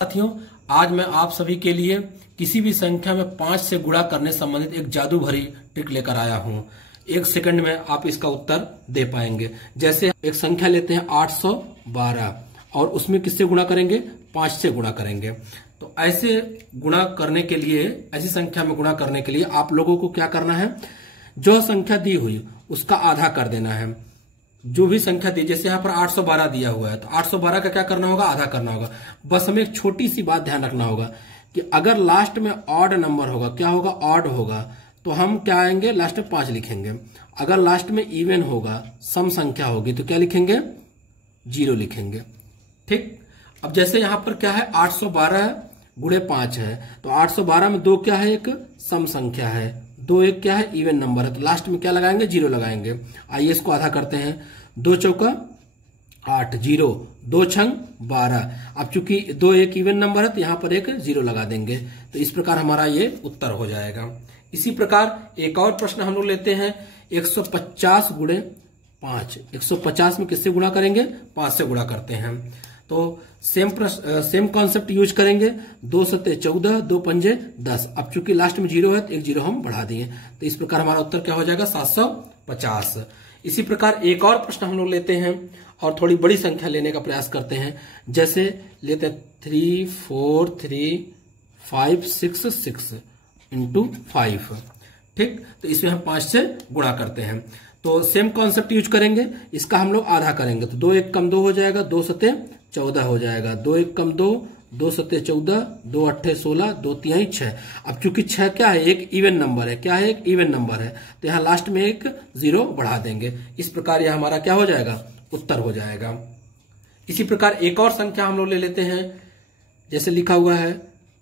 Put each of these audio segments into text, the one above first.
साथियों, आज मैं आप सभी के लिए किसी भी संख्या में 5 से गुणा करने संबंधित एक जादू भरी ट्रिक लेकर आया हूं। 1 सेकंड में आप इसका उत्तर दे पाएंगे। जैसे एक संख्या लेते हैं 812 और उसमें किससे गुणा करेंगे? 5 से गुणा करेंगे। तो ऐसे गुणा करने के लिए, ऐसी संख्या में गुणा करने के लिए आप लोगों को क्या करना है? जो संख्या दी हुई उसका आधा कर देना है। जो भी संख्या दी, जैसे यहाँ पर 812 दिया हुआ है तो 812 का क्या करना होगा? आधा करना होगा। बस हमें एक छोटी सी बात ध्यान रखना होगा कि अगर लास्ट में ऑड नंबर होगा, क्या होगा? ऑड होगा, तो हम क्या आएंगे? लास्ट में 5 लिखेंगे। अगर लास्ट में इवन होगा, सम संख्या होगी, तो क्या लिखेंगे? 0 लिखेंगे। ठीक। अब जैसे यहां पर क्या है? 812 गुणे 5 है, तो 812 में 2 क्या है? एक सम संख्या है, 2 एक क्या है? इवन नंबर है, तो लास्ट में क्या लगाएंगे? 0 लगाएंगे। आइए इसको आधा करते हैं। 2 चौका 8, 0, 2 छंग 12। अब चूंकि 2 एक इवन नंबर है तो यहां पर एक 0 लगा देंगे, तो इस प्रकार हमारा ये उत्तर हो जाएगा। इसी प्रकार एक और प्रश्न हम लोग लेते हैं 150 गुणे 5। 150 में किससे गुणा करेंगे? 5 से गुणा करते हैं। तो सेम कॉन्सेप्ट यूज करेंगे। 2 सत्ते 14, 2 पंजे 10। अब चूंकि लास्ट में 0 है तो एक 0 हम बढ़ा दिए, तो इस प्रकार हमारा उत्तर क्या हो जाएगा? 750। इसी प्रकार एक और प्रश्न हम लोग लेते हैं और थोड़ी बड़ी संख्या लेने का प्रयास करते हैं। जैसे लेते हैं 3, 4, 3, 5, 6, 6 इंटू 5। ठीक। तो इसमें हम 5 से गुणा करते हैं, तो सेम कॉन्सेप्ट यूज करेंगे। इसका हम लोग आधा करेंगे, तो 2 एक कम 2 हो जाएगा, 2 सत्ते 14 हो जाएगा, 2 एक कम 2, 2 सत्ते 14, 2 अट्ठे 16, 2 तिहाई 6। अब चूंकि 6 क्या है? एक इवन नंबर है। क्या है? एक इवन नंबर है, तो यहां लास्ट में एक 0 बढ़ा देंगे। इस प्रकार यह हमारा क्या हो जाएगा? उत्तर हो जाएगा। इसी प्रकार एक और संख्या हम लोग ले लेते हैं। जैसे लिखा हुआ है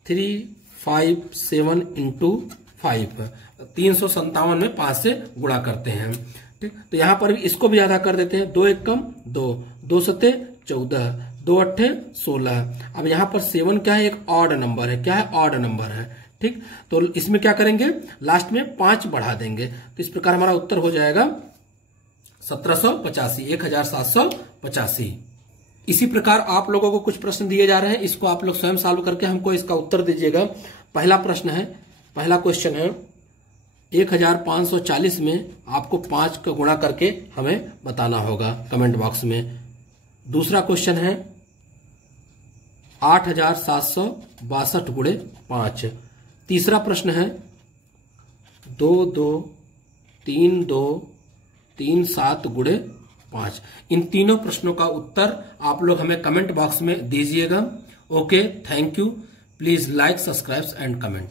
357 इंटू 5। 357 में 5 से गुणा करते हैं। ठीक। तो यहां पर भी इसको भी आधा कर देते हैं। 2 एक कम 2, 2 सत्ते 14, 2 अट्ठे 16। अब यहां पर 7 क्या है? एक ऑड नंबर है। क्या है? ऑड नंबर है। ठीक। तो इसमें क्या करेंगे? लास्ट में 5 बढ़ा देंगे, तो इस प्रकार हमारा उत्तर हो जाएगा 1785, 1785। इसी प्रकार आप लोगों को कुछ प्रश्न दिए जा रहे हैं, इसको आप लोग स्वयं सॉल्व करके हमको इसका उत्तर दीजिएगा। पहला प्रश्न है, पहला क्वेश्चन है 1540 में आपको 5 का गुणा करके हमें बताना होगा कमेंट बॉक्स में। दूसरा क्वेश्चन है 8762 गुणे 5। तीसरा प्रश्न है 223237 गुणे 5। इन तीनों प्रश्नों का उत्तर आप लोग हमें कमेंट बॉक्स में दीजिएगा। Okay, thank you. Please like, subscribe and comment.